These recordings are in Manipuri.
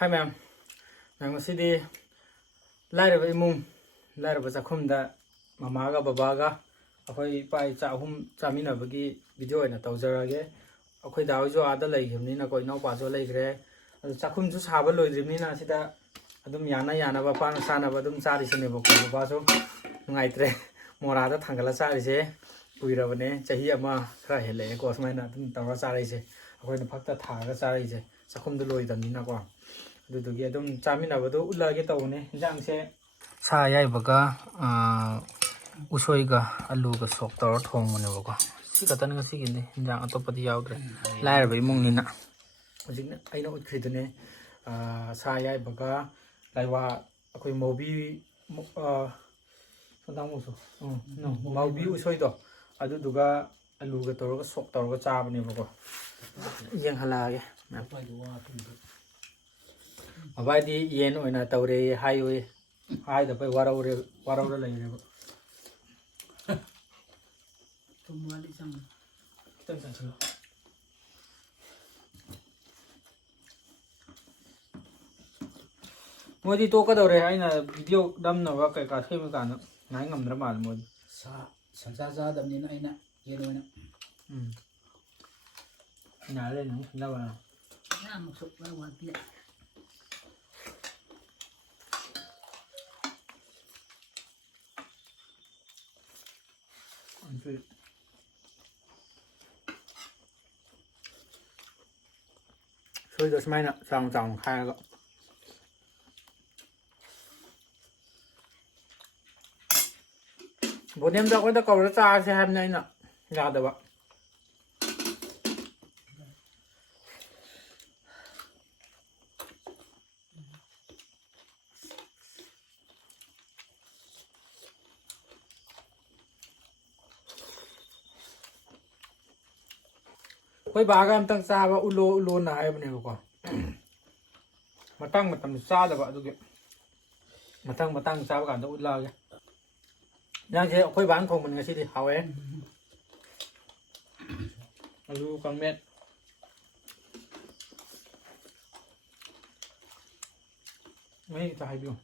Hi ma'am. Ma'am ngasi lairaba imung lairaba chakhumda mamaga babaga akhoi pai cha ahum chaminabagi video oina tawjarage akhoi dawijo ada leigimnina ko inau pajo leigre chakhum ju saba loidrimnina sida adum yana ba pana sana ba adum chari sene ba ko bajo ngaitre morada thangala chari se kuirabane chahi ama khara hele ko smaina adum tawra chari se akhoi na phakta thaga chari se chakhum du loidamnina ko ꯑꯗꯨꯗꯨꯒꯤ ꯑꯗꯨꯝ ꯆꯥꯃꯤꯟꯅꯕꯗꯣ ꯎꯠꯂꯛꯑꯒꯦ ꯇꯧꯕꯅꯦ ꯏꯟꯖꯥꯡꯁꯦ ꯁꯥ ꯌꯥꯏꯕꯒ ꯎꯁꯣꯏꯒ ꯑꯂꯨꯒ ꯁꯣꯛ ꯇꯧꯔ ꯊꯣꯡꯕꯅꯦꯕꯀꯣ ꯁꯤ ꯈꯛꯇꯅꯤ ꯉꯁꯤꯒꯤꯗꯤ ꯏꯟꯖꯥꯡ ꯑꯇꯣꯞꯄꯗꯤ ꯌꯥꯎꯗ꯭ꯔꯦ ꯂꯥꯏꯔꯕ ꯏꯃꯨꯡꯅꯤꯅ ꯍꯧꯖꯤꯛꯅ ꯑꯩꯅ ꯎꯠꯈ꯭ꯔꯤꯗꯨꯅꯦ ꯁꯥ ꯌꯥꯏꯕꯒ ꯂꯥꯏꯋꯥ ꯑꯩꯈꯣꯏ ꯃꯧꯕꯤ ꯁꯣꯟꯗꯥꯡꯃꯨꯁꯨ ꯃꯧꯕꯤ ꯎꯁꯣꯏꯗꯣ ꯑꯗꯨꯗꯨꯒ ꯑꯂꯨꯒ ꯇꯧꯔꯒ ꯁꯣꯛ ꯇꯧꯔꯒ ꯆꯥꯕꯅꯦꯕꯀꯣ ꯌꯦꯡꯍꯜꯂꯛꯑꯒꯦ ꯃꯕꯥꯏꯗꯤ ꯌꯦꯟ ꯑꯣꯏꯅ ꯇꯧꯔꯦ ꯍꯥꯏꯌꯨꯏ ꯍꯥꯏꯗꯕꯩ ꯋꯥꯔꯧꯔ ꯂꯩꯔꯦꯕ ꯈꯤꯇꯪ ꯆꯪꯁꯤꯜꯂꯣ ꯃꯣꯏꯗꯤ ꯇꯣꯛꯀꯗꯧꯔꯦ ꯑꯩꯅ ꯚꯤꯗꯤꯑꯣ ꯅꯝꯅꯕ ꯀꯩꯀꯥ ꯁꯦꯝꯕ ꯀꯥꯟꯗ ꯉꯥꯏ ꯉꯝꯗ꯭ꯔ ꯃꯥꯜꯂꯦ ꯃꯣꯏꯗꯤ ꯁꯟꯁꯥ ꯆꯥꯗꯕꯅꯤꯅ ꯑꯩꯅ ꯌꯦꯟ ꯑꯣꯏꯅ ꯌꯥꯔꯦ ꯅꯪ ꯁꯤꯟꯅꯕ ꯌꯥꯝꯃꯛꯁꯨ ꯋꯥꯠꯄꯤ ꯁꯣꯏꯗꯣ ꯁꯨꯃꯥꯏꯅ ꯆꯥꯎꯅ ꯈꯥꯏꯔꯒ ꯕꯣꯅꯦꯝꯗ ꯑꯩꯈꯣꯏꯗ ꯀꯧꯔ ꯆꯥꯔꯁꯦ ꯍꯥꯏꯕꯅꯤ ꯑꯩꯅ ꯌꯥꯗꯕ ꯑꯩꯈꯣꯏ ꯕꯥꯒ ꯑꯝꯇꯪ ꯆꯥꯕ ꯎꯜꯂꯣꯅ ꯍꯥꯏꯕꯅꯦꯕꯀꯣ ꯃꯇꯥꯡ ꯆꯥꯗꯕ ꯑꯗꯨꯒꯤ ꯃꯇꯥꯡ ꯆꯥꯕ ꯀꯥꯟꯗ ꯎꯠꯂꯛꯑꯒꯦ ꯏꯟꯖꯥꯡꯁꯦ ꯑꯩꯈꯣꯏ ꯕꯥꯅ ꯊꯣꯡꯕꯅꯤ ꯉꯁꯤꯗꯤ ꯍꯥꯎꯋꯦ ꯑꯂꯨ ꯀꯪꯃꯦꯠ ꯃꯩ ꯈꯤꯇ ꯍꯥꯏꯕꯤꯌꯨ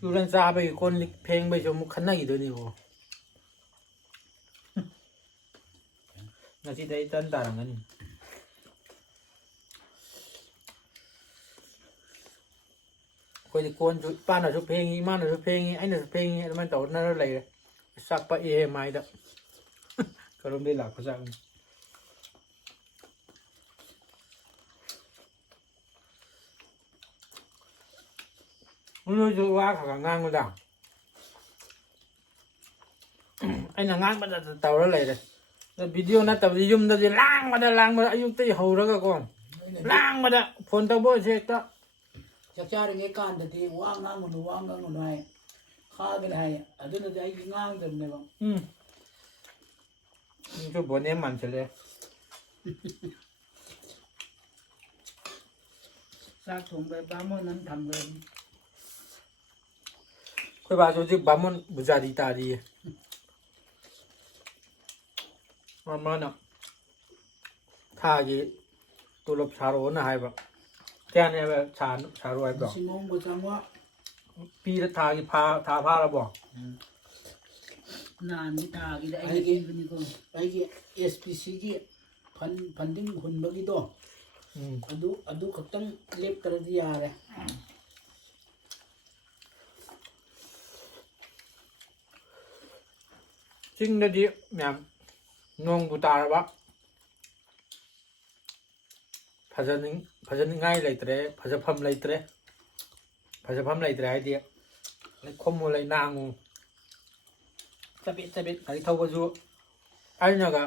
ꯆꯨꯔꯥꯟ ꯆꯥꯕꯒꯤ ꯀꯣꯟ ꯂꯤꯛ ꯐꯦꯡꯕꯩꯁꯨ ꯑꯃꯨꯛ ꯈꯟꯅꯈꯤꯗꯣꯏꯅꯦꯕꯣ ꯉꯁꯤꯗꯤ ꯑꯩ ꯇꯟ ꯇꯥꯔꯝꯒꯅꯤ ꯑꯩꯈꯣꯏꯗꯤ ꯀꯣꯟꯁꯨ ꯏꯄꯥꯅꯁꯨ ꯐꯦꯡꯉꯤ ꯏꯃꯥꯅꯁꯨ ꯐꯦꯡꯉꯤ ꯑꯩꯅꯁꯨ ꯐꯦꯡꯉꯤ ꯑꯗꯨꯃꯥꯏꯅ ꯇꯧꯅꯔ ꯂꯩꯔꯦ ꯆꯥꯛ ꯄꯛꯑꯦ ꯃꯥꯏꯗ ꯀꯔꯣꯝꯗꯩ ꯂꯥꯛꯄ ꯆꯥꯛꯅꯤ ꯅꯣꯏꯁꯨ ꯋꯥ ꯈꯔ ꯉꯥꯡꯕꯗ ꯑꯩꯅ ꯉꯥꯡꯕꯗ ꯇꯧꯔ ꯂꯩꯔꯦ ꯚꯤꯗꯤꯑꯣ ꯅꯠꯇꯕꯗꯤ ꯌꯨꯝꯗꯗꯤ ꯂꯥꯡꯕꯗ ꯑꯌꯨꯛꯇꯒꯤ ꯍꯧꯔꯒꯀꯣ ꯂꯥꯡꯕꯗ ꯐꯣꯟ ꯇꯧꯕ ꯑꯣꯏꯁꯦ ꯍꯦꯛꯇ ꯆꯥꯛ ꯆꯥꯔꯤꯉꯩ ꯀꯥꯟꯗꯗꯤ ꯋꯥ ꯉꯥꯡꯒꯅꯨ ꯍꯥꯏ ꯈꯥꯒꯅꯤ ꯍꯥꯏ ꯑꯗꯨꯅꯗꯤ ꯑꯩꯗꯤ ꯉꯥꯡꯗꯕꯅꯦꯕ ꯅꯪꯁꯨ ꯕꯣꯅꯦꯝ ꯃꯥꯟꯁꯤꯜꯂꯦ ꯆꯥꯛ ꯊꯣꯡꯕ ꯕꯥꯃꯣꯟ ꯑꯃ ꯊꯝꯈ꯭ꯔꯕꯅꯤ ꯑꯩꯈꯣꯏ ꯕꯥꯁꯨ ꯍꯧꯖꯤꯛ ꯕꯥꯃꯣꯟ ꯕꯨꯖꯥꯔꯤ ꯇꯥꯔꯤꯌꯦ ꯃꯥꯅ ꯊꯥꯒꯤ ꯇꯣꯂꯣꯞ ꯁꯥꯔꯣꯅ ꯍꯥꯏꯕ ꯀꯌꯥꯅꯦ ꯍꯥꯏꯕ ꯁꯥꯔꯣ ꯍꯥꯏꯕ꯭ꯔꯣ 3,500 ꯄꯤꯔ ꯊꯥꯒꯤ ꯊꯥ ꯐꯥꯔꯕꯣ ꯅꯍꯥꯟꯒꯤ ꯊꯥꯒꯤꯗ ꯑꯩꯒꯤ SPCꯒꯤ ꯐꯟꯗꯤꯡ ꯍꯨꯟꯕꯒꯤꯗꯣ ꯑꯗꯨ ꯈꯛꯇꯪ ꯂꯦꯞꯇ꯭ꯔꯗꯤ ꯌꯥꯔꯦ ꯆꯤꯡꯗꯗꯤ ꯃꯌꯥꯝ ꯅꯣꯡꯕꯨ ꯇꯥꯔꯕ ꯐꯖꯅꯤꯡꯉꯥꯏ ꯂꯩꯇ꯭ꯔꯦ ꯐꯖꯐꯝ ꯂꯩꯇ꯭ꯔꯦ ꯍꯥꯏꯗꯤ ꯂꯩꯈꯣꯝꯃꯨ ꯂꯩꯅꯥꯡꯉꯨ ꯆꯕꯦꯠ ꯒꯥꯔꯤ ꯊꯧꯕꯁꯨ ꯑꯩꯅꯒ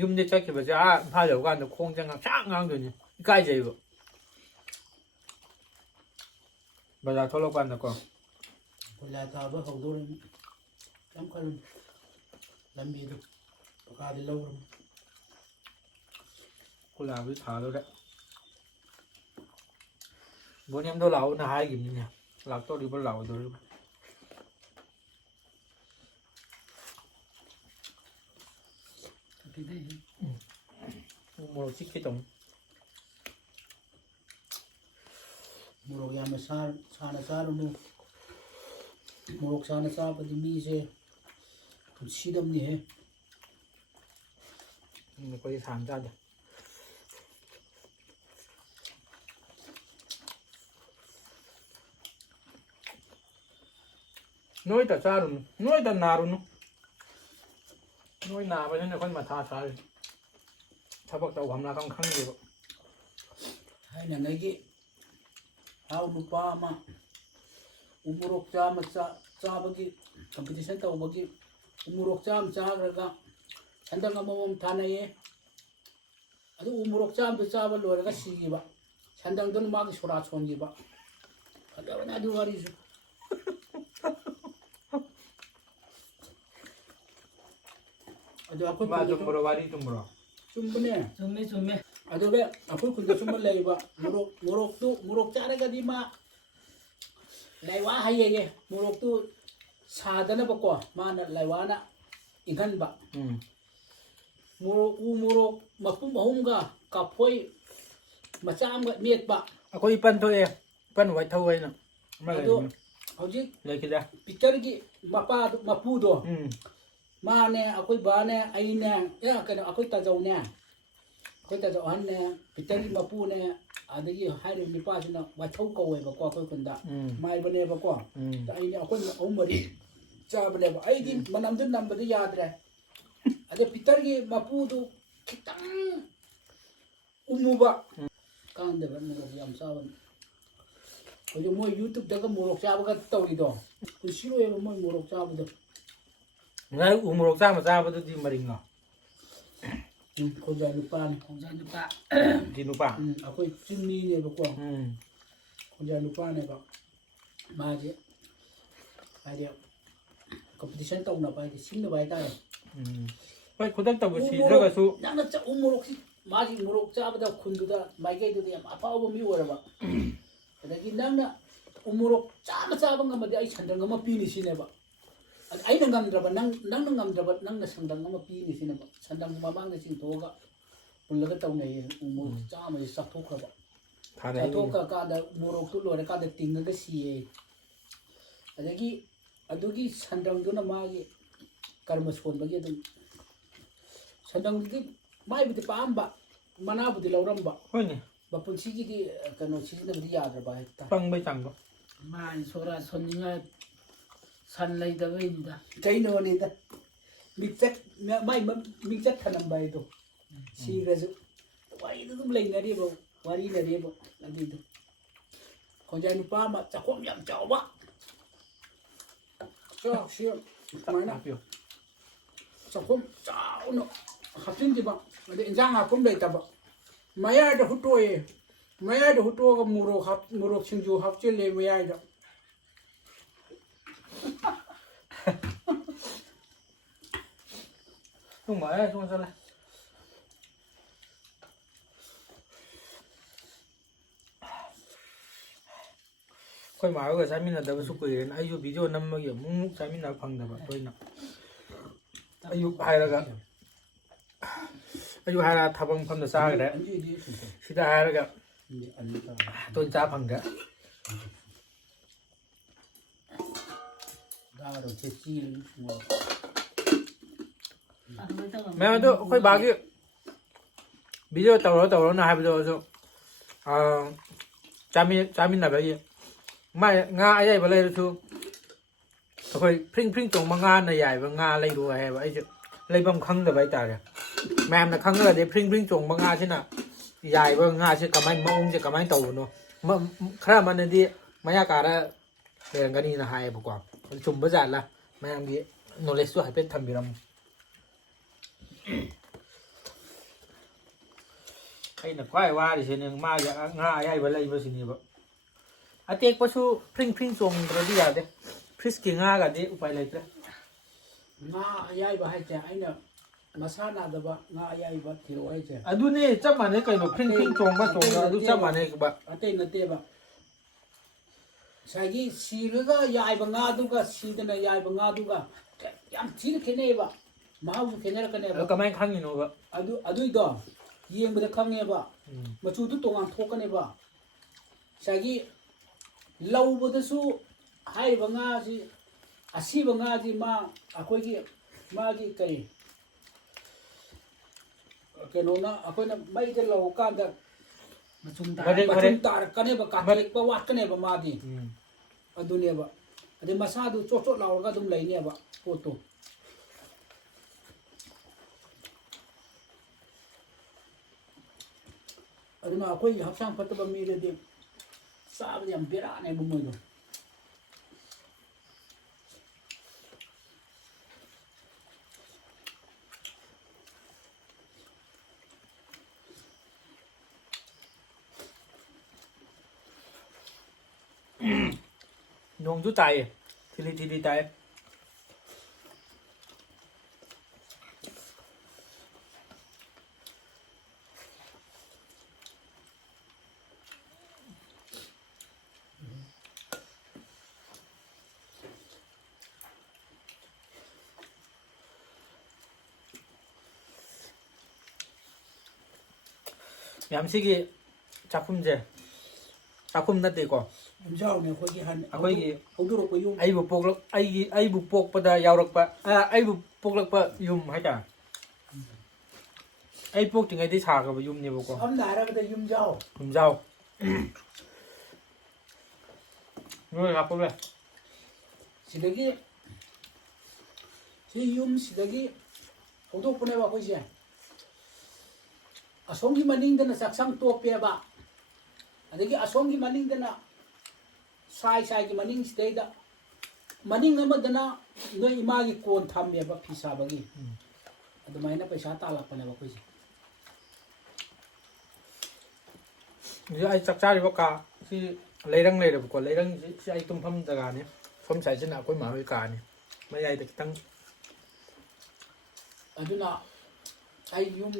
ꯌꯨꯝꯗ ꯆꯠꯈꯤꯕꯁꯦ ꯏꯝꯐꯥꯜ ꯌꯧꯀꯥꯟꯗ ꯈꯣꯡꯁꯦ ꯉꯥꯡꯁꯥꯡ ꯉꯥꯡꯗꯣꯏꯅꯤ ꯏꯀꯥꯏꯖꯩꯕ ꯕꯖꯥꯔ ꯊꯣꯛꯂꯛꯀꯥꯟꯗꯀꯣ ꯀꯣꯏꯂꯥ ꯊꯥꯕ ꯍꯧꯗꯣꯔꯤꯅꯤ ꯀꯩꯝ ꯈꯜꯂꯨꯅꯨ ꯂꯝꯕꯤꯗꯨ ꯄꯀꯥꯗꯤ ꯂꯧꯔꯝꯅꯤ ꯀꯣꯏꯂꯥꯕꯨꯗꯤ ꯊꯥꯗꯣꯔꯦ ꯕꯣꯅꯦꯝꯗꯣ ꯂꯥꯛꯑꯣꯅ ꯍꯥꯏꯈꯤꯕꯅꯤꯅꯦ ꯂꯥꯛꯇꯧꯔꯤꯕ ꯂꯥꯛꯑꯣꯏꯗꯧꯔꯤꯕ ꯃꯣꯔꯣꯛ ꯆꯤꯛꯀꯦ ꯇꯧꯅꯤ ꯃꯣꯔꯣꯛ ꯌꯥꯝꯅ ꯁꯥꯅ ꯆꯥꯔꯨꯅꯨ ꯃꯣꯔꯣꯛ ꯁꯥꯅ ꯆꯥꯕꯗꯤ ꯃꯤꯁꯦ ꯄꯨꯟꯁꯤꯗꯕꯅꯤꯍꯦ ꯑꯩꯈꯣꯏꯗꯤ ꯁꯥꯅ ꯆꯥꯗꯦ ꯅꯣꯏꯇ ꯆꯥꯔꯨꯅꯨ ꯅꯣꯏꯇ ꯅꯥꯔꯨꯅꯨ ꯅꯣꯏ ꯅꯥꯕꯅꯤꯅ ꯑꯩꯈꯣꯏ ꯃꯊꯥ ꯁꯥꯔꯤ ꯊꯕꯛ ꯇꯧꯐꯝ ꯂꯥꯛꯐꯝ ꯈꯪꯗꯦꯕ ꯊꯥꯏꯅꯉꯩꯒꯤ ꯍꯥꯎ ꯅꯨꯄꯥ ꯑꯃ ꯎꯃꯣꯔꯣꯛ ꯆꯥꯕꯒꯤ ꯀꯝꯄꯤꯇꯤꯁꯟ ꯇꯧꯕꯒꯤ ꯎꯃꯣꯔꯣꯛ ꯆꯥꯝ ꯆꯥꯈ꯭ꯔꯒ ꯁꯟꯗꯪ ꯑꯃꯃꯝ ꯊꯥꯅꯩꯌꯦ ꯑꯗꯨ ꯎꯃꯣꯔꯣꯛ ꯆꯥꯝꯗꯨ ꯆꯥꯕ ꯂꯣꯏꯔꯒ ꯁꯤꯈꯤꯕ ꯁꯟꯗꯪꯗꯨꯅ ꯃꯥꯒꯤ ꯁꯣꯔꯥ ꯁꯣꯟꯈꯤꯕ ꯐꯖꯕꯅꯦ ꯑꯗꯨ ꯋꯥꯔꯤꯁꯨ ꯑꯗꯨ ꯑꯩꯈꯣꯏ ꯃꯥ ꯆꯨꯝꯕ꯭ꯔꯣ ꯋꯥꯔꯤ ꯆꯨꯝꯕ꯭ꯔꯣ ꯆꯨꯝꯕꯅꯦ ꯆꯨꯝꯃꯦ ꯑꯗꯨꯒ ꯑꯩꯈꯣꯏ ꯈꯨꯟꯗ ꯁꯨꯝꯕ ꯂꯩꯕ ꯃꯣꯔꯣꯛ ꯆꯥꯔꯒꯗꯤ ꯃꯥ ꯂꯥꯏꯋꯥ ꯍꯩꯌꯦꯌꯦ ꯃꯣꯔꯣꯛꯇꯨ ꯁꯥꯗꯅꯕꯀꯣ ꯃꯥꯅ ꯂꯥꯏꯋꯥꯅ ꯏꯪꯍꯟꯕ ꯃꯣꯔꯣꯛ ꯃꯄꯨꯝ ꯑꯍꯨꯝꯒ ꯀꯥꯐꯣꯏ ꯃꯆꯥ ꯑꯃꯒ ꯃꯦꯠꯄ ꯑꯩꯈꯣꯏ ꯏꯄꯟ ꯊꯣꯛꯑꯦ ꯏꯄꯟ ꯋꯥꯏꯊꯧ ꯍꯥꯏꯅ ꯑꯗꯣ ꯍꯧꯖꯤꯛ ꯂꯩꯈꯤꯗꯦ ꯄꯤꯇꯔꯒꯤ ꯃꯄꯨꯗꯣ ꯃꯥꯅꯦ ꯑꯩꯈꯣꯏ ꯕꯥꯅꯦ ꯑꯩꯅꯦ ꯀꯩꯅꯣ ꯑꯩꯈꯣꯏ ꯇꯥꯖꯧꯅꯦ ꯑꯩꯈꯣꯏ ꯇꯥꯖꯧ ꯑꯍꯟꯅꯦ ꯄꯤꯇꯔꯒꯤ ꯃꯄꯨꯅꯦ ꯑꯗꯒꯤ ꯍꯥꯏꯔꯤꯕ ꯅꯨꯄꯥꯁꯤꯅ ꯋꯥꯏꯊꯧ ꯀꯧꯋꯦꯕꯀꯣ ꯑꯩꯈꯣꯏ ꯈꯨꯟꯗ ꯃꯥꯏꯕꯅꯦꯕꯀꯣ ꯑꯩꯅ ꯑꯩꯈꯣꯏ ꯑꯍꯨꯝ ꯃꯔꯤ ꯆꯥꯕꯅꯦꯕ ꯑꯩꯗꯤ ꯃꯅꯝꯗꯨ ꯅꯝꯕꯗꯤ ꯌꯥꯗ꯭ꯔꯦ ꯑꯗ ꯄꯤꯇꯔꯒꯤ ꯃꯄꯨꯗꯨ खितंग उमुबा कांदबा मोरok याम चाबन होजो मोय यूट्यूब दागा मोरok चाबगा तौरिदो कुसिरोयबा मोय मोरok चाबदो ngai umorok cha ma cha ba di maring no खोजा नुपान di nupa अखोय चिन्नी ने बको खोजा नुपान ने बा माजे आइडिया कंपटीशन तौना बाय सिंग बाय ताय ꯍꯣꯏ ꯈꯨꯗꯛꯇ ꯁꯤꯗ꯭ꯔꯒꯁꯨ ꯅꯪꯅ ꯎꯃꯣꯔꯣꯛꯁꯤ ꯃꯥꯒꯤ ꯃꯣꯔꯣꯛ ꯆꯥꯕꯗ ꯈꯨꯟꯗꯨꯗ ꯃꯥꯏꯀꯩꯗꯨꯗ ꯌꯥꯝ ꯑꯐꯥꯎꯕ ꯃꯤ ꯑꯣꯏꯔꯕ ꯑꯗꯒꯤ ꯅꯪꯅ ꯎꯃꯣꯔꯣꯛ ꯆꯥꯕ ꯉꯝꯃꯗꯤ ꯑꯩ ꯁꯟꯗꯪ ꯑꯃ ꯄꯤꯅꯤ ꯁꯤꯅꯦꯕ ꯑꯩꯅ ꯉꯝꯗ꯭ꯔꯕ ꯅꯪꯅ ꯉꯝꯗ꯭ꯔꯕ ꯅꯪꯅ ꯁꯟꯗꯪ ꯑꯃ ꯄꯤꯅꯤ ꯁꯤꯅꯦꯕ ꯁꯟꯗꯪ ꯃꯃꯥꯡꯗ ꯆꯤꯡꯊꯣꯛꯑꯒ ꯄꯨꯜꯂꯒ ꯇꯧꯅꯩꯌꯦ ꯎꯃꯣꯔꯣꯛ ꯆꯥꯝꯃꯁꯤ ꯆꯥꯊꯣꯛꯈ꯭ꯔꯕ ꯆꯥꯊꯣꯛꯈ꯭ꯔꯀꯥꯟꯗ ꯃꯣꯔꯣꯛꯇꯨ ꯂꯣꯏꯔꯀꯥꯟꯗ ꯇꯤꯡꯉꯒ ꯁꯤꯌꯦ ꯑꯗꯒꯤ ꯑꯗꯨꯒꯤ ꯁꯟꯗꯪꯗꯨꯅ ꯃꯥꯒꯤ ꯀꯔꯃ ꯁꯣꯟꯕꯒꯤ ꯑꯗꯨꯝ ꯁꯟꯗꯪꯗꯤ ꯃꯥꯏꯕꯨꯗꯤ ꯄꯥꯝꯕ ꯃꯅꯥꯕꯨꯗꯤ ꯂꯧꯔꯝꯕ ꯍꯣꯏꯅꯦ ꯃꯄꯨꯟꯁꯤꯒꯤꯗꯤ ꯀꯩꯅꯣ ꯁꯤꯖꯤꯟꯅꯕꯗꯤ ꯌꯥꯗ꯭ꯔꯕ ꯍꯦꯛꯇ ꯄꯪꯕꯩ ꯆꯥꯡꯗꯣ ꯃꯥꯏ ꯁꯣꯔꯥ ꯁꯣꯟꯅꯤꯡꯉꯥꯏ ꯁꯟ ꯂꯩꯇꯕꯩꯅꯤꯗ ꯀꯩꯅꯣꯅꯤꯗ ꯃꯤꯡꯆꯠ ꯃꯥꯏ ꯃꯤꯡꯆꯠ ꯊꯅꯝꯕ ꯍꯥꯏꯗꯣ ꯁꯤꯔꯁꯨ ꯋꯥꯔꯤꯗꯨ ꯑꯗꯨꯝ ꯂꯩꯅꯔꯤꯕ ꯋꯥꯔꯤꯅꯔꯤꯕ ꯑꯗꯨꯏꯗꯣ ꯈꯣꯡꯖꯥꯏ ꯅꯨꯄꯥ ꯑꯃ ꯆꯥꯛꯈꯣꯝ ꯌꯥꯝ ꯆꯥꯎꯕ ꯆꯥꯛꯁꯤ ꯁꯨꯃꯥꯏꯅ ꯆꯥꯛꯈꯣꯝ ꯆꯥꯎꯅ ꯍꯥꯞꯆꯤꯟꯈꯤꯕ ꯑꯗꯩ ꯏꯟꯖꯥꯡ ꯍꯥꯞꯐꯝ ꯂꯩꯇꯕ ꯃꯌꯥꯏꯗ ꯍꯨꯠꯇꯣꯛꯑꯦ ꯃꯌꯥꯏꯗ ꯍꯨꯠꯇꯣꯛꯑꯒ ꯃꯣꯔꯣꯛ ꯁꯤꯡꯖꯨ ꯍꯥꯞꯆꯤꯜꯂꯦ ꯃꯌꯥꯏꯗ tung mở tung ra đây khôi máu của Simon là đâu có quỷ đến ai chụp video năm mươi điểm múc Simon là phần là tôi nè ai chụp hay là cái ai chụp hay là thằng bông phần là sao rồi đấy khi ta hay là cái tôi cha phần cái mẹ ơi tôi khôi bà kia video tàu đó là hai video rồi cha min là cái gì mai nga ấy vậy lấy được khôi pring trồng bằng nga này dài và nga lấy đồ hay vậy chứ lấy bằng khăng là vậy ta rồi mẹ là khăng là để pring trồng bằng nga chứ nào dài và nga chứ cầm anh mong chứ cầm anh tàu nó mà khá là mình đi mấy cả đó để cái này là hai bộ quần chùm bây giờ là mấy anh đi nó lấy số hai bên thầm bị làm hay là quay qua thì xem ma ya nga ai vậy lấy bao nhiêu vậy à tiếc bao nhiêu pring trồng rồi đi à đấy frisk nga cái đấy phải lấy đấy nga ai vậy hay chả anh nè masana đó ba nga ai vậy thì rồi chả à đúng nè chắc mà này cái nó pring trồng ba trồng là đúng chắc mà này các bạn à tên là tên ba ꯉꯁꯥꯏꯒꯤ ꯁꯤꯔꯒ ꯌꯥꯏꯕ ꯉꯥꯗꯨꯒ ꯁꯤꯗꯅ ꯌꯥꯏꯕ ꯉꯥꯗꯨꯒ ꯌꯥꯝ ꯊꯤꯅ ꯈꯦꯠꯅꯩꯑꯕ ꯃꯍꯥꯎꯁꯨ ꯈꯦꯠꯅꯔꯛꯀꯅꯦꯕ ꯑꯗꯣ ꯀꯃꯥꯏꯅ ꯈꯪꯉꯤꯅꯣꯕ ꯑꯗꯨꯏꯗꯣ ꯌꯦꯡꯕꯗ ꯈꯪꯉꯦꯕ ꯎꯝ ꯃꯆꯨꯗꯨ ꯇꯣꯉꯥꯟ ꯊꯣꯛꯀꯅꯦꯕ ꯉꯁꯥꯏꯒꯤ ꯂꯧꯕꯗꯁꯨ ꯍꯥꯏꯔꯤꯕ ꯉꯥꯁꯤ ꯑꯁꯤꯕ ꯉꯥꯁꯤ ꯑꯩꯈꯣꯏꯒꯤ ꯃꯥꯒꯤ ꯀꯩꯅꯣꯅ ꯑꯩꯈꯣꯏꯅ ꯃꯩꯗ ꯂꯧꯀꯥꯟꯗ ꯃꯆꯨꯝ ꯃꯆꯨꯝ ꯇꯥꯔꯛꯀꯅꯦꯕ ꯀꯥꯊꯦꯛꯄ ꯋꯥꯠꯀꯅꯦꯕ ꯃꯥꯗꯤ ꯎꯝ ꯑꯗꯨꯅꯦꯕ ꯑꯗꯩ ꯃꯁꯥꯗꯨ ꯆꯣꯠ ꯆꯣꯠ ꯂꯥꯎꯔꯒ ꯑꯗꯨꯝ ꯂꯩꯅꯦꯕ ꯄꯣꯠꯇꯣ ꯑꯗꯨꯅ ꯑꯩꯈꯣꯏꯒꯤ ꯍꯛꯆꯥꯡ ꯐꯠꯇꯕ ꯃꯤꯗꯗꯤ ꯆꯥꯕꯗ ꯌꯥꯝ ꯕꯦꯔꯥꯅꯦꯕ ꯃꯣꯏꯗꯣ ꯅꯣꯡꯁꯨ ꯇꯥꯏꯌꯦ ꯊꯤꯂꯤ ꯊꯤꯂꯤ ꯇꯥꯏ ꯌꯥꯝ ꯁꯤꯒꯤ ꯆꯥꯛꯈꯨꯝꯁꯦ ꯆꯥꯛꯈꯨꯝ ꯅꯠꯇꯦꯀꯣ ꯌꯨꯝꯖꯥꯎꯅꯦ ꯑꯩꯈꯣꯏꯒꯤ ꯑꯩꯈꯣꯏꯒꯤ ꯍꯧꯗꯣꯔꯛꯄ ꯌꯨꯝ ꯑꯩꯕꯨ ꯄꯣꯛꯄꯗ ꯌꯥꯎꯔꯛꯄ ꯑꯩꯕꯨ ꯄꯣꯛꯂꯛꯄ ꯌꯨꯝ ꯍꯥꯏꯇꯥꯔꯦ ꯑꯩ ꯄꯣꯛꯇ꯭ꯔꯤꯉꯩꯗꯩ ꯁꯥꯈ꯭ꯔꯕ ꯌꯨꯝꯅꯦꯕꯀꯣ ꯁꯝꯅ ꯍꯥꯏꯔꯕꯗ ꯌꯨꯝꯖꯥꯎ ꯌꯨꯝꯖꯥꯎ ꯅꯣꯏ ꯍꯥꯞꯄꯨꯔꯦ ꯁꯤꯗꯒꯤ ꯁꯤ ꯌꯨꯝꯁꯤꯗꯒꯤ ꯍꯧꯗꯣꯛꯄꯅꯦꯕ ꯑꯩꯈꯣꯏꯁꯦ ꯑꯁꯣꯝꯒꯤ ꯃꯅꯤꯡꯗꯅ ꯆꯥꯛꯁꯪ ꯇꯣꯞꯄꯦꯕ ꯑꯗꯒꯤ ꯑꯁꯣꯝꯒꯤ ꯃꯅꯤꯡꯗꯅ ꯁꯥꯏꯒꯤ ꯃꯅꯤꯡꯁꯤꯗꯩꯗ ꯃꯅꯤꯡ ꯑꯃꯗꯅ ꯅꯣꯏ ꯏꯃꯥꯒꯤ ꯀꯣꯟ ꯊꯝꯃꯦꯕ ꯐꯤ ꯁꯥꯕꯒꯤ ꯑꯗꯨꯃꯥꯏꯅ ꯄꯩꯁꯥ ꯇꯥꯜꯂꯛꯄꯅꯦꯕ ꯑꯩꯈꯣꯏꯁꯦ ꯍꯧꯖꯤꯛ ꯑꯩ ꯆꯥꯛ ꯆꯥꯔꯤꯕ ꯀꯥ ꯁꯤ ꯂꯩꯔꯪ ꯂꯩꯔꯕꯀꯣ ꯂꯩꯔꯪꯁꯤ ꯁꯤ ꯑꯩ ꯇꯨꯝꯐꯝ ꯖꯒꯥꯅꯤ ꯁꯣꯝ ꯁꯥꯏꯠꯁꯤꯅ ꯑꯩꯈꯣꯏ ꯃꯥꯍꯣꯏ ꯀꯥꯅꯤ ꯃꯌꯥꯏꯗ ꯈꯤꯇꯪ ꯑꯗꯨꯅ ꯑꯩ ꯌꯨꯝ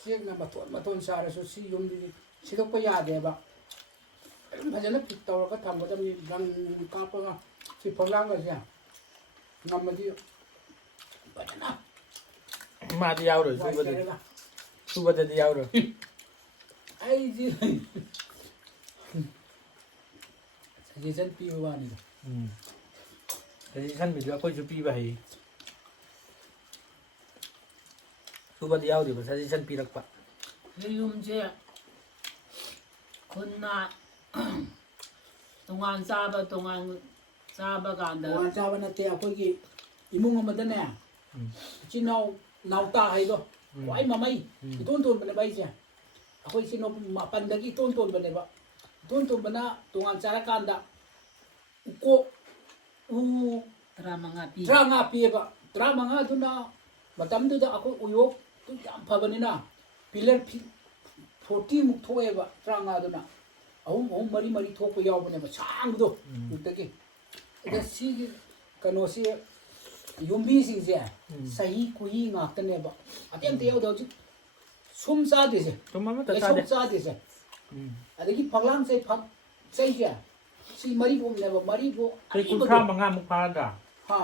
ꯆꯦꯛꯅ ꯃꯊꯣꯟ ꯁꯥꯔꯁꯨ ꯁꯤ ꯌꯨꯝꯗꯨꯗꯤ ꯁꯤꯗꯣꯛꯄ ꯌꯥꯗꯦꯕ ꯑꯗꯨꯝ ꯐꯖꯅ ꯐꯤꯠ ꯇꯧꯔꯒ ꯊꯝꯒꯗꯕꯅꯤ ꯔꯪ ꯀꯥꯞꯄꯒ ꯁꯤ ꯐꯛꯂꯥꯡꯒꯁꯦ ꯉꯝꯃꯗꯤ ꯐꯖꯅ ꯃꯥꯗꯤ ꯌꯥꯎꯔꯣꯏ ꯋꯥꯏ ꯁꯨꯕꯗꯗꯤ ꯇꯩꯔꯒ ꯁꯨꯕꯗꯗꯤ ꯌꯥꯎꯔꯣꯏ ꯑꯩꯁꯤ ꯁꯖꯦꯁꯟ ꯄꯤꯕ ꯋꯥꯅꯤꯗ ꯁꯖꯦꯁꯟꯕꯤꯁꯨ ꯑꯩꯈꯣꯏꯁꯨ ꯄꯤꯕ ꯍꯩ ꯁꯨꯕꯗꯤ ꯌꯥꯎꯗꯦꯕ ꯁꯖꯦꯁꯟ ꯄꯤꯔꯛꯄ ꯌꯨꯝꯁꯦ ꯈꯨꯟꯅ ꯇꯣꯉꯥꯟ ꯆꯥꯕ ꯀꯥꯟꯗ ꯇꯣꯉꯥꯟ ꯆꯥꯕ ꯅꯠꯇꯦ ꯑꯩꯈꯣꯏꯒꯤ ꯏꯃꯨꯡ ꯑꯃꯗꯅꯦ ꯏꯆꯤꯟ ꯏꯅꯥꯎ ꯅꯥꯎꯇꯥ ꯍꯥꯏꯗꯣ ꯈ꯭ꯋꯥꯏ ꯃꯃꯩ ꯏꯇꯣꯟ ꯇꯣꯟꯕꯅꯦꯕ ꯑꯩꯁꯦ ꯑꯩꯈꯣꯏ ꯏꯆꯤꯟ ꯏꯅꯥꯎ 9ꯗꯒꯤ ꯏꯇꯣꯟ ꯇꯣꯟꯕꯅꯦꯕ ꯏꯇꯣꯟ ꯇꯣꯟꯕꯅ ꯇꯣꯉꯥꯟ ꯆꯥꯔꯀꯥꯟꯗ ꯎꯀꯣꯛ 15 ꯄꯤ 35 ꯄꯤꯑꯕ 35ꯗꯨꯅ ꯃꯇꯝꯗꯨꯗ ꯑꯩꯈꯣꯏ ꯎꯌꯣꯛꯇꯨ ꯌꯥꯝ ꯐꯕꯅꯤꯅ ꯄꯤꯂꯔ 40ꯃꯨꯛ ꯊꯣꯛꯑꯦꯕ 35ꯗꯨꯅ ꯑꯍꯨꯝ ꯃꯔꯤ ꯊꯣꯛꯄ ꯌꯥꯎꯕꯅꯦꯕ ꯁꯥꯡꯕꯗꯣ ꯎꯛꯇꯒꯤ ꯑꯗ ꯁꯤꯒꯤ ꯀꯩꯅꯣꯁꯤ ꯌꯨꯝꯕꯤꯁꯤꯡꯁꯦ ꯆꯍꯤ ꯀꯨꯏ ꯉꯥꯛꯇꯅꯦꯕ ꯑꯇꯩ ꯑꯝꯇ ꯌꯥꯎꯗꯦ ꯍꯧꯖꯤꯛ ꯁꯨꯝ ꯆꯥꯗ꯭ꯔꯤꯁꯦ ꯁꯨꯝ ꯑꯃꯠꯇ ꯂꯩꯁꯧ ꯆꯥꯗꯦ ꯆꯥꯗ꯭ꯔꯤꯁꯦ ꯑꯗꯒꯤ ꯐꯛꯂꯥꯡ ꯆꯩꯁꯦ ꯁꯤ ꯃꯔꯤꯐꯧꯅꯦꯕ ꯃꯔꯤꯐꯧ ꯑꯩ ꯑꯔꯤꯕꯗꯣ 35 ꯃꯨꯛ ꯐꯥꯗ꯭ꯔꯥ ꯍꯥ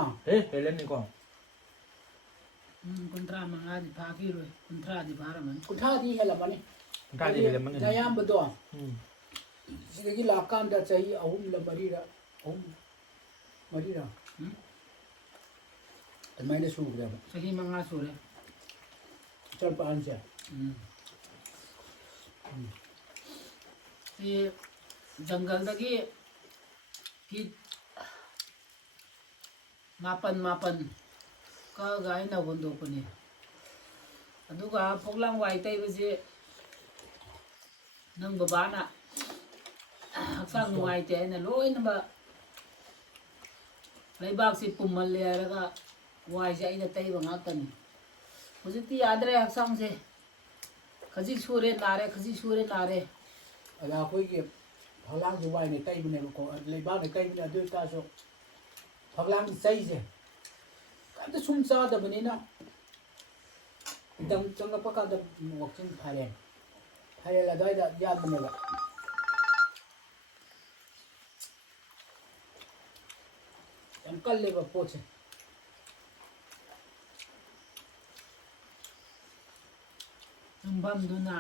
ꯍꯦꯜꯂꯅꯤꯀꯣ 35ꯗꯤ ꯐꯥꯈꯤꯔꯣꯏ 30ꯗꯤ ꯐꯥꯔꯝꯃꯅꯤ 30ꯗꯤ ꯍꯦꯜꯂꯝꯃꯅꯤ ꯀꯨꯟꯊ꯭ꯔꯥꯗꯤ ꯍꯦꯜꯂꯝꯃꯅꯤ ꯑꯌꯥꯝꯕꯗꯣ ꯁꯤꯗꯒꯤ ꯂꯥꯛꯀꯥꯟꯗ ꯆꯍꯤ 3ꯔ 4ꯔ 3 4ꯔ ꯑꯗꯨꯃꯥꯏꯅ ꯁꯨꯈ꯭ꯔꯦꯕ ꯆꯍꯤ 5 ꯁꯨꯔꯦ ꯆꯠꯄꯥꯟꯁꯦ ꯁꯤ ꯖꯪꯒꯜꯗꯒꯤ ꯐꯤꯠ 9 ꯀꯛꯑꯒ ꯑꯩꯅ ꯍꯣꯟꯗꯣꯛꯄꯅꯦ ꯑꯗꯨꯒ ꯐꯣꯛꯂꯥꯡ ꯋꯥꯏ ꯇꯩꯕꯁꯤ ꯅꯪ ꯕꯕꯥꯅ ꯍꯛꯆꯥꯡ ꯅꯨꯡꯉꯥꯏꯇꯦ ꯑꯩꯅ ꯂꯣꯏꯅꯃꯛ ꯂꯩꯕꯥꯛꯁꯤ ꯄꯨꯝꯍꯜꯂꯦ ꯍꯥꯏꯔꯒ ꯋꯥꯏꯁꯦ ꯑꯩꯅ ꯇꯩꯕ ꯉꯥꯛꯇꯅꯤ ꯍꯧꯖꯤꯛꯇꯤ ꯌꯥꯗ꯭ꯔꯦ ꯍꯛꯆꯥꯡꯁꯦ ꯈꯖꯤꯛ ꯁꯨꯔꯦ ꯅꯥꯔꯦ ꯈꯖꯤꯛ ꯁꯨꯔꯦ ꯅꯥꯔꯦ ꯑꯗ ꯑꯩꯈꯣꯏꯒꯤ ꯐꯛꯂꯥꯡꯁꯦ ꯋꯥꯏꯅ ꯇꯩꯕꯅꯦꯕꯀꯣ ꯂꯩꯕꯥꯛꯅ ꯇꯩꯕꯅꯦ ꯑꯗꯨ ꯑꯣꯏꯇꯥꯔꯁꯨ ꯐꯛꯂꯥꯡꯒꯤ ꯆꯩꯁꯦ ꯀꯩꯝꯇ ꯁꯨꯝ ꯆꯥꯗꯕꯅꯤꯅ ꯏꯪꯊꯝ ꯆꯪꯉꯛꯄ ꯀꯥꯟꯗ ꯋꯥꯛꯆꯤꯡ ꯐꯥꯏꯔꯦꯜ ꯑꯗꯨꯋꯥꯏꯗ ꯌꯥꯟꯕꯅꯦꯕ ꯌꯥꯝ ꯀꯜꯂꯦꯕ ꯄꯣꯠꯁꯦ ꯌꯨꯝꯐꯝꯗꯨꯅ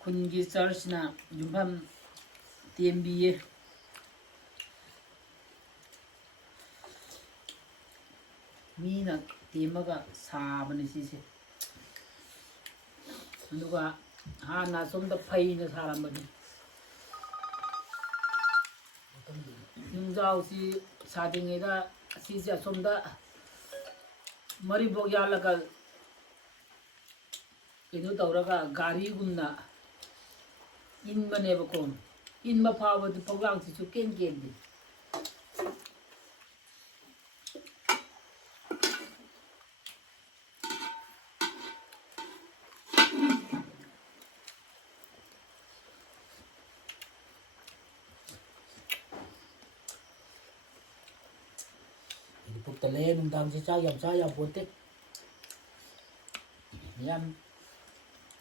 ꯈꯨꯟꯒꯤ ꯆꯔꯆꯅ ꯌꯨꯝꯐꯝ ꯇꯦꯝꯕꯤꯌꯦ ꯃꯤꯅ ꯇꯦꯝꯃꯒ ꯁꯥꯕꯅꯤ ꯁꯤꯁꯦ ꯑꯗꯨꯒ ꯍꯥꯟꯅ ꯑꯁꯣꯝꯗ ꯐꯩꯅ ꯁꯥꯔꯝꯕꯅꯤ ꯌꯨꯝꯖꯥꯎꯁꯤ ꯁꯥꯗ꯭ꯔꯤꯉꯩꯗ ꯑꯁꯤꯁꯦ ꯑꯁꯣꯝꯗ ꯃꯔꯤꯕꯣꯛ ꯌꯥꯜꯂꯒ ꯀꯩꯅꯣ ꯇꯧꯔꯒ ꯒꯥꯔꯤꯒꯨꯝꯅ ꯏꯟꯕꯅꯦꯕꯀꯣ ꯏꯟꯕ ꯐꯥꯎꯕꯗꯤ ꯐꯧꯂꯥꯡꯁꯤꯁꯨ ꯀꯦꯟꯗꯦ ꯄꯨꯛꯇ ꯂꯩ ꯅꯨꯡꯗꯥꯡꯁꯦ ꯆꯥꯛ ꯌꯥꯝ ꯆꯥ ꯌꯥꯄꯣꯠꯇꯦ ꯌꯥꯝ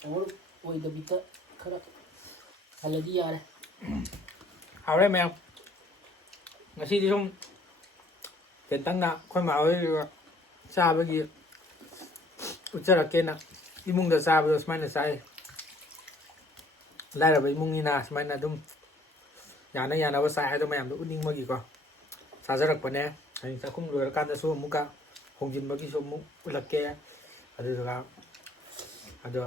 ꯑꯣꯚꯔ ꯑꯣꯏꯗꯕꯤꯗ ꯈꯔ ꯍꯜꯂꯗꯤ ꯌꯥꯔꯦ ꯍꯥꯎꯔꯦ ꯃꯌꯥꯝ ꯉꯁꯤꯗꯤ ꯁꯨꯝ ꯇꯦꯟꯇꯪꯅ ꯑꯩꯈꯣꯏ ꯃꯥ ꯍꯣꯏꯒ ꯆꯥꯕꯒꯤ ꯎꯠꯆꯔꯛꯀꯦꯅ ꯏꯃꯨꯡꯗ ꯆꯥꯕꯗꯣ ꯁꯨꯃꯥꯏꯅ ꯆꯥꯏ ꯂꯥꯏꯔꯕ ꯏꯃꯨꯡꯅꯤꯅ ꯁꯨꯃꯥꯏꯅ ꯑꯗꯨꯝ ꯌꯥꯅ ꯌꯥꯅꯕ ꯆꯥꯏ ꯍꯥꯏꯗꯣ ꯃꯌꯥꯝꯗꯣ ꯎꯠꯅꯤꯡꯕꯒꯤꯀꯣ ꯆꯥꯖꯔꯛꯄꯅꯦ ꯍꯌꯦꯡ ꯆꯥꯛꯈꯨꯝ ꯂꯣꯏꯔꯀꯥꯟꯗꯁꯨ ꯑꯃꯨꯛꯀ ꯍꯣꯡꯖꯤꯟꯕꯒꯤꯁꯨ ꯑꯃꯨꯛ ꯎꯠꯂꯛꯀꯦ ꯑꯗꯨꯗꯨꯒ ꯑꯗꯣ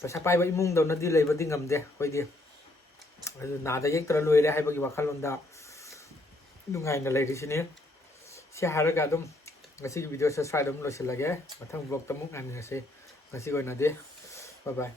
ꯄꯩꯁా ꯄꯥꯏꯕ ꯏꯃꯨꯡꯗꯧꯅꯗꯤ ꯂꯩꯕꯗꯤ ꯉꯝꯗꯦ ꯑꯩꯈꯣꯏꯗꯤ ꯑꯗꯨ ꯅꯥꯗ ꯌꯦꯛꯇ꯭ꯔ ꯂꯣꯏꯔꯦ ꯍꯥꯏꯕꯒꯤ ꯋꯥꯈꯜꯂꯣꯟꯗ ꯅꯨꯡꯉꯥꯏꯅ ꯂꯩꯔꯤꯁꯤꯅꯤ ꯁꯤ ꯍꯥꯏꯔꯒ ꯑꯗꯨꯝ ꯉꯁꯤꯒꯤ ꯚꯤꯗꯤꯑꯣꯁꯦ ꯁ꯭ꯋꯥꯏꯗ ꯑꯗꯨꯝ ꯂꯣꯏꯁꯤꯜꯂꯒꯦ ꯃꯊꯪ બ્ꯂꯣꯛꯇ ꯑꯃꯨꯛ ꯉꯥꯏꯃꯤꯟꯅꯁꯤ ꯉꯁꯤꯒꯤ ꯑꯣꯏꯅꯗꯤ ꯕꯥꯏ ꯕꯥꯏ